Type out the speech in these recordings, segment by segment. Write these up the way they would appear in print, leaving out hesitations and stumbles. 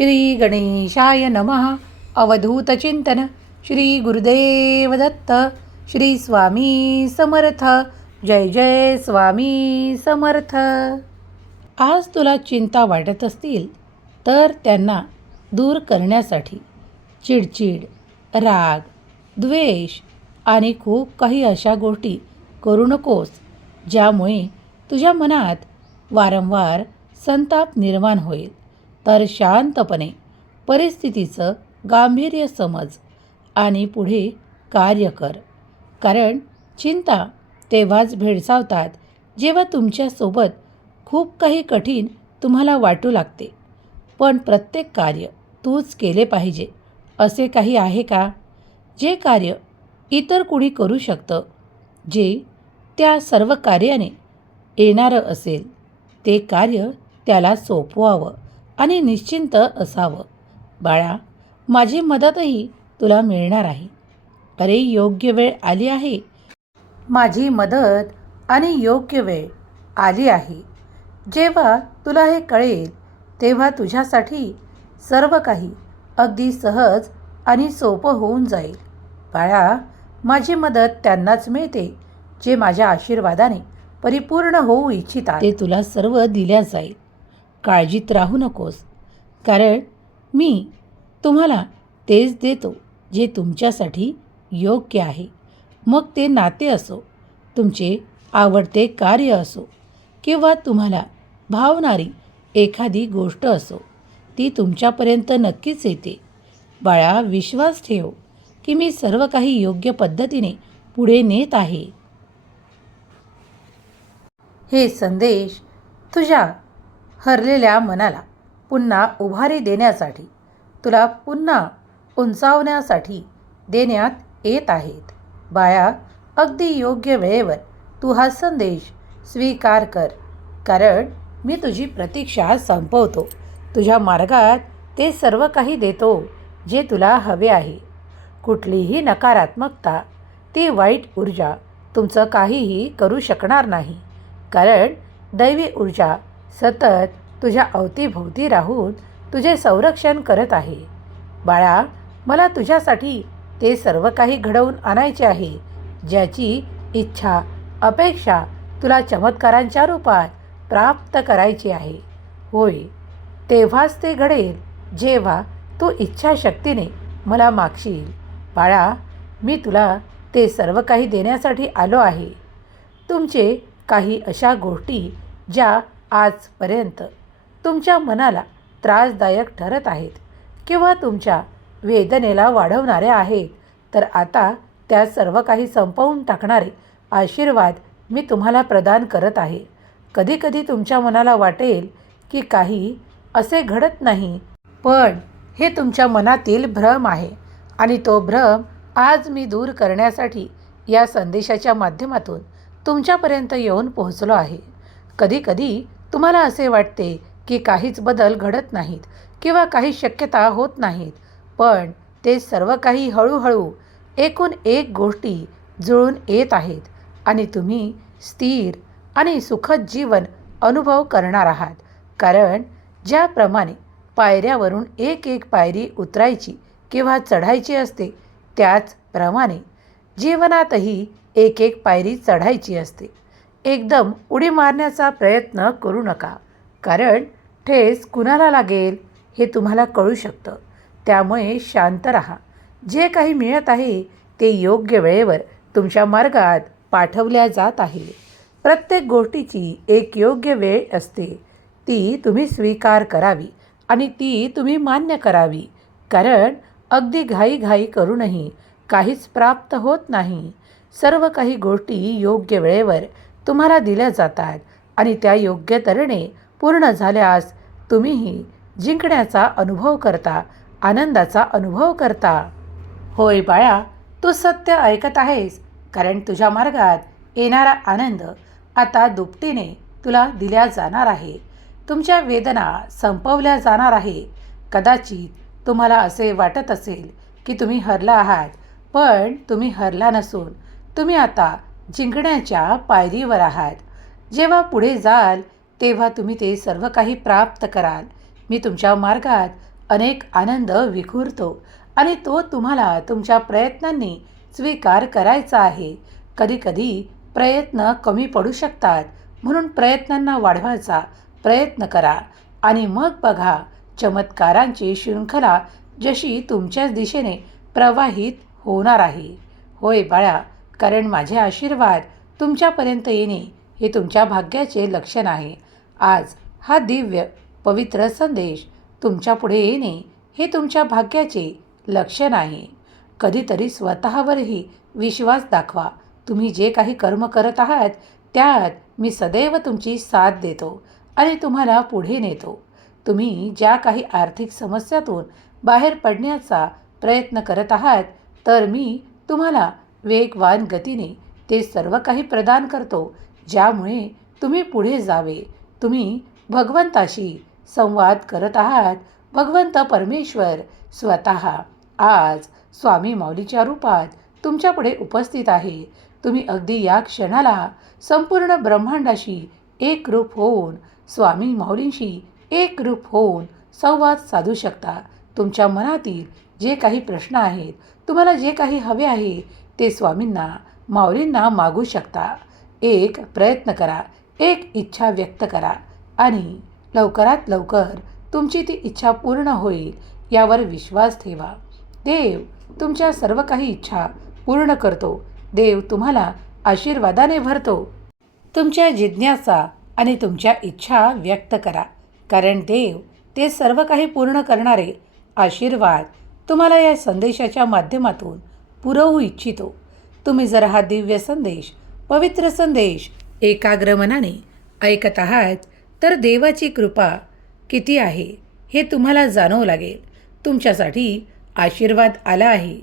श्री गणेशाय नमः. अवधूत चिंतन. श्री गुरुदेव दत्त. श्री स्वामी समर्थ. जय जय स्वामी समर्थ. आज तुला चिंता वाटत असतील तर त्यांना दूर करण्यासाठी चिडचिड, राग, द्वेष आणि खूप काही अशा गोष्टी करू नकोस ज्यामुळे तुझ्या मनात वारंवार संताप निर्माण होईल. तर शांतपणे परिस्थितीचं गांभीर्य समज आणि पुढे कार्य कर. कारण चिंता तेव्हाच भेडसावतात जेव्हा तुमच्यासोबत खूप काही कठीण तुम्हाला वाटू लागते. पण प्रत्येक कार्य तूच केले पाहिजे असे काही आहे का? जे कार्य इतर कुणी करू शकतं, जे त्या सर्व कार्याने येणारं असेल ते कार्य त्याला सोपवावं आणि निश्चिंत असावं. बाळा, माझी मदतही तुला मिळणार आहे. अरे, योग्य वेळ आली आहे. माझी मदत आणि योग्य वेळ आली आहे. जेव्हा तुला हे कळेल तेव्हा तुझ्यासाठी सर्व काही अगदी सहज आणि सोपं होऊन जाईल. बाळा, माझी मदत त्यांनाच मिळते जे माझ्या आशीर्वादाने परिपूर्ण होऊ इच्छितात. ते तुला सर्व दिल्या जाईल. काळजीत राहू नकोस, कारण मी तुम्हाला तेच देतो जे तुमच्यासाठी योग्य आहे. मग ते नाते असो, तुमचे आवडते कार्य असो किंवा तुम्हाला भावणारी एखादी गोष्ट असो, ती तुमच्यापर्यंत नक्कीच येते. बाळा, विश्वास ठेव की मी सर्व काही योग्य पद्धतीने पुढे नेत आहे. हे संदेश तुझ्या हरलेल्या मनाला पुन्हा उभारी देण्यासाठी, तुला पुन्हा उंचावण्यासाठी देण्यात येत आहेत. बाळा, अगदी योग्य वेळेवर तू हा संदेश स्वीकार कर, कारण मी तुझी प्रतीक्षा संपवतो. तुझ्या मार्गात ते सर्व काही देतो जे तुला हवे आहे. कुठलीही नकारात्मकता, ती वाईट ऊर्जा तुमचं काहीही करू शकणार नाही, कारण दैवी ऊर्जा सतत तुझ्या अवतीभोवती राहून तुझे संरक्षण करत आहे. बाळा, मला तुझ्यासाठी ते सर्व काही घडवून आणायचे आहे ज्याची इच्छा, अपेक्षा तुला चमत्कारांच्या रूपात प्राप्त करायची आहे. होय, तेव्हाच ते घडेल जेव्हा तू इच्छाशक्तीने मला मागशील. बाळा, मी तुला ते सर्व काही देण्यासाठी आलो आहे. तुमचे काही अशा गोष्टी ज्या आजपर्यंत तुमच्या मनाला त्रासदायक ठरत आहेत किंवा तुमच्या वेदनेला वाढवणाऱ्या आहेत, तर आता त्या सर्व काही संपवून टाकणारे आशीर्वाद मी तुम्हाला प्रदान करत आहे. कधीकधी तुमच्या मनाला वाटेल की काही असे घडत नाही, पण हे तुमच्या मनातील भ्रम आहे आणि तो भ्रम आज मी दूर करण्यासाठी या संदेशाच्या माध्यमातून तुमच्यापर्यंत येऊन पोहोचलो आहे. कधीकधी तुम्हाला असे वाटते की काहीच बदल घडत नाहीत किंवा काही शक्यता होत नाहीत, पण ते सर्व काही हळूहळू एकूण एक गोष्टी जुळून येत आहेत आणि तुम्ही स्थिर आणि सुखद जीवन अनुभव करणार आहात. कारण ज्याप्रमाणे पायऱ्यावरून एक एक पायरी उतरायची किंवा चढायची असते, त्याचप्रमाणे जीवनातही एक एक पायरी चढायची असते. एकदम उडी मारण्याचा प्रयत्न करू नका, कारण ठेस कुणाला लागेल हे तुम्हाला कळू शकतं. त्यामुळे शांत राहा. जे काही मिळत आहे ते योग्य वेळेवर तुमच्या मार्गात पाठवल्या जात आहे. प्रत्येक गोष्टीची एक योग्य वेळ असते. ती तुम्ही स्वीकार करावी आणि ती तुम्ही मान्य करावी, कारण अगदी घाईघाई करूनही काहीच प्राप्त होत नाही. सर्व काही गोष्टी योग्य वेळेवर तुम्हाला दिल्या जातात आणि त्या योग्य तऱ्हेने पूर्ण झाल्यास तुम्हीही जिंकण्याचा अनुभव करता, आनंदाचा अनुभव करता. होय बाळा, तू सत्य ऐकत आहेस, कारण तुझ्या मार्गात येणारा आनंद आता दुपटीने तुला दिल्या जाणार आहे. तुमच्या वेदना संपवल्या जाणार आहे. कदाचित तुम्हाला असे वाटत असेल की तुम्ही हरला आहात, पण तुम्ही हरला नसून तुम्ही आता जिंकण्याच्या पायरीवर आहात. जेव्हा पुढे जाल तेव्हा तुम्ही ते सर्व काही प्राप्त कराल. मी तुमच्या मार्गात अनेक आनंद विखुरतो आणि तो तुम्हाला तुमच्या प्रयत्नांनी स्वीकार करायचा आहे. कधीकधी प्रयत्न कमी पडू शकतात, म्हणून प्रयत्नांना वाढवायचा प्रयत्न करा आणि मग बघा चमत्कारांची शृंखला जशी तुमच्याच दिशेने प्रवाहित होणार आहे. होय बाळा, कारण माझे आशीर्वाद तुमच्यापर्यंत येणे हे तुमच्या भाग्याचे लक्षण आहे. आज हा दिव्य पवित्र संदेश तुमच्यापुढे येणे हे तुमच्या भाग्याचे लक्षण आहे. कधीतरी स्वतःवरही विश्वास दाखवा. तुम्ही जे काही कर्म करत आहात त्यात मी सदैव तुमची साथ देतो आणि तुम्हाला पुढे नेतो. तुम्ही ज्या काही आर्थिक समस्यातून बाहेर पडण्याचा प्रयत्न करत आहात तर मी तुम्हाला वेगवान गतीने ते सर्व काही प्रदान करतो, ज्यामुळे तुम्ही पुढे जावे. तुम्ही भगवंताशी संवाद करत आहात. भगवंत परमेश्वर स्वतः आज स्वामी माऊलीच्या रूपात तुमच्यापुढे उपस्थित आहे. तुम्ही अगदी या क्षणाला संपूर्ण ब्रह्मांडाशी एकरूप होऊन स्वामी माऊलींशी एकरूप होऊन संवाद साधू शकता. तुमच्या मनातील जे काही प्रश्न आहेत, तुम्हाला जे काही हवे आहे ते स्वामींना माऊलींना मागू शकता. एक प्रयत्न करा, एक इच्छा व्यक्त करा आणि लवकरात लवकर तुमची ती इच्छा पूर्ण होईल यावर विश्वास ठेवा. देव तुमच्या सर्व काही इच्छा पूर्ण करतो. देव तुम्हाला आशीर्वादाने भरतो. तुमच्या जिज्ञासा आणि तुमच्या इच्छा व्यक्त करा, कारण देव ते सर्व काही पूर्ण करणारे आशीर्वाद तुम्हाला या संदेशाच्या माध्यमातून पुरवू इच्छितो. तुम्ही जर हा दिव्य संदेश, पवित्र संदेश एकाग्र मनाने ऐकत आहात तर देवाची कृपा किती आहे हे तुम्हाला जाणवू लागेल. तुमच्यासाठी आशीर्वाद आला आहे.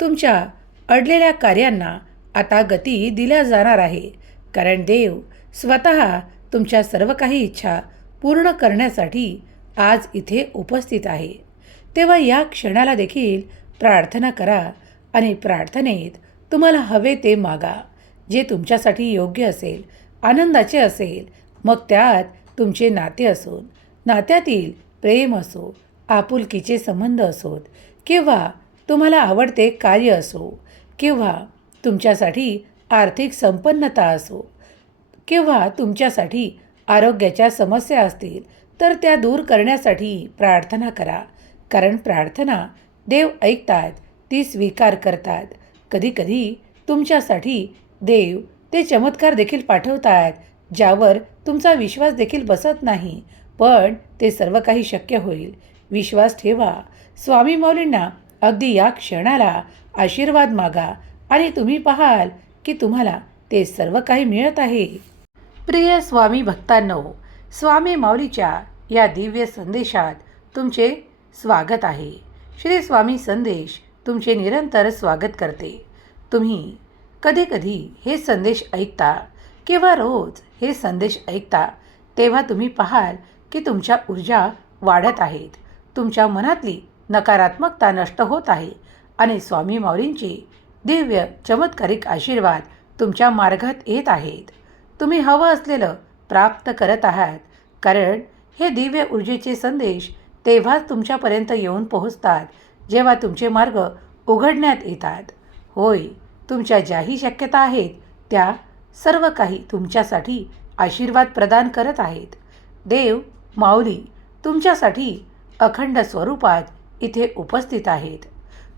तुमच्या अडलेल्या कार्यांना आता गती दिल्या जाणार आहे, कारण देव स्वतः तुमच्या सर्व काही इच्छा पूर्ण करण्यासाठी आज इथे उपस्थित आहे. तेव्हा या क्षणाला देखील प्रार्थना करा आणि प्रार्थनेत तुम्हाला हवे ते मागा, जे तुमच्यासाठी योग्य असेल, आनंदाचे असेल. मग त्यात तुमचे नाते असोत, नात्यातील प्रेम असो, आपुलकीचे संबंध असोत, किंवा तुम्हाला आवडते कार्य असो, किंवा तुमच्यासाठी आर्थिक संपन्नता असो, किंवा तुमच्यासाठी आरोग्याच्या समस्या असतील तर त्या दूर करण्यासाठी प्रार्थना करा. कारण प्रार्थना देव ऐकतात, ती स्वीकार करतात. कधीकधी तुमच्यासाठी देव ते चमत्कार देखील पाठवतात ज्यावर तुमचा विश्वास देखील बसत नाही, पण ते सर्व काही शक्य होईल. विश्वास ठेवा. स्वामी माऊलींना अगदी या क्षणाला आशीर्वाद मागा आणि तुम्ही पाहाल की तुम्हाला ते सर्व काही मिळत आहे. प्रिय स्वामी भक्तांनो, स्वामी माऊलीच्या या दिव्य संदेशात तुमचे स्वागत आहे. श्री स्वामी संदेश तुमचे निरंतर स्वागत करते. तुम्ही कधीकधी हे संदेश ऐकता किंवा रोज हे संदेश ऐकता तेव्हा तुम्ही पाहाल की तुमच्या ऊर्जा वाढत आहेत. तुमच्या मनातली नकारात्मकता नष्ट होत आहे आणि स्वामी माऊलींचे दिव्य चमत्कारिक आशीर्वाद तुमच्या मार्गात येत आहेत. तुम्ही हवं असलेलं प्राप्त करत आहात, कारण हे दिव्य ऊर्जेचे संदेश तेव्हाच तुमच्यापर्यंत येऊन पोहोचतात जेव्हा तुमचे मार्ग उघडण्यात येतात. होय, तुमच्या ज्याही शक्यता आहेत त्या सर्व काही तुमच्यासाठी आशीर्वाद प्रदान करत आहेत. देव माऊली तुमच्यासाठी अखंड स्वरूपात इथे उपस्थित आहेत.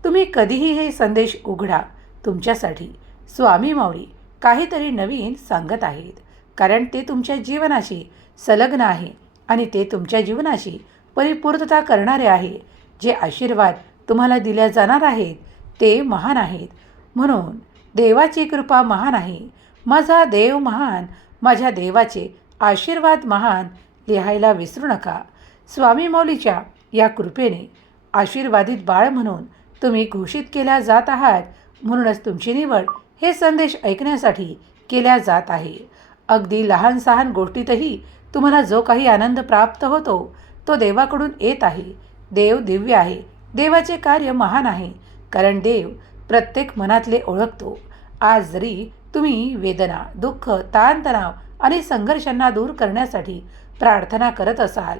तुम्ही कधीही हे संदेश उघडा, तुमच्यासाठी स्वामी माऊली काहीतरी नवीन सांगत आहेत, कारण ते तुमच्या जीवनाशी संलग्न आहे आणि ते तुमच्या जीवनाशी परिपूर्णता करणारे आहे. जे आशीर्वाद तुम्हाला दिल्या जाणार आहेत ते महान आहेत. म्हणून देवाची कृपा महान आहे. माझा देव महान, माझ्या देवाचे आशीर्वाद महान लिहायला विसरू नका. स्वामी माऊलीच्या या कृपेने आशीर्वादित बाळ म्हणून तुम्ही घोषित केल्या जात आहात. म्हणूनच तुमची निवड हे संदेश ऐकण्यासाठी केल्या जात आहे. अगदी लहान सहान गोष्टीतही तुम्हाला जो काही आनंद प्राप्त होतो तो देवाकडून येत आहे. देव दिव्य आहे. देवाचे कार्य महान आहे, कारण देव प्रत्येक मनातले ओळखतो. आज जरी तुम्ही वेदना, दुःख, ताणतणाव आणि संघर्षांना दूर करण्यासाठी प्रार्थना करत असाल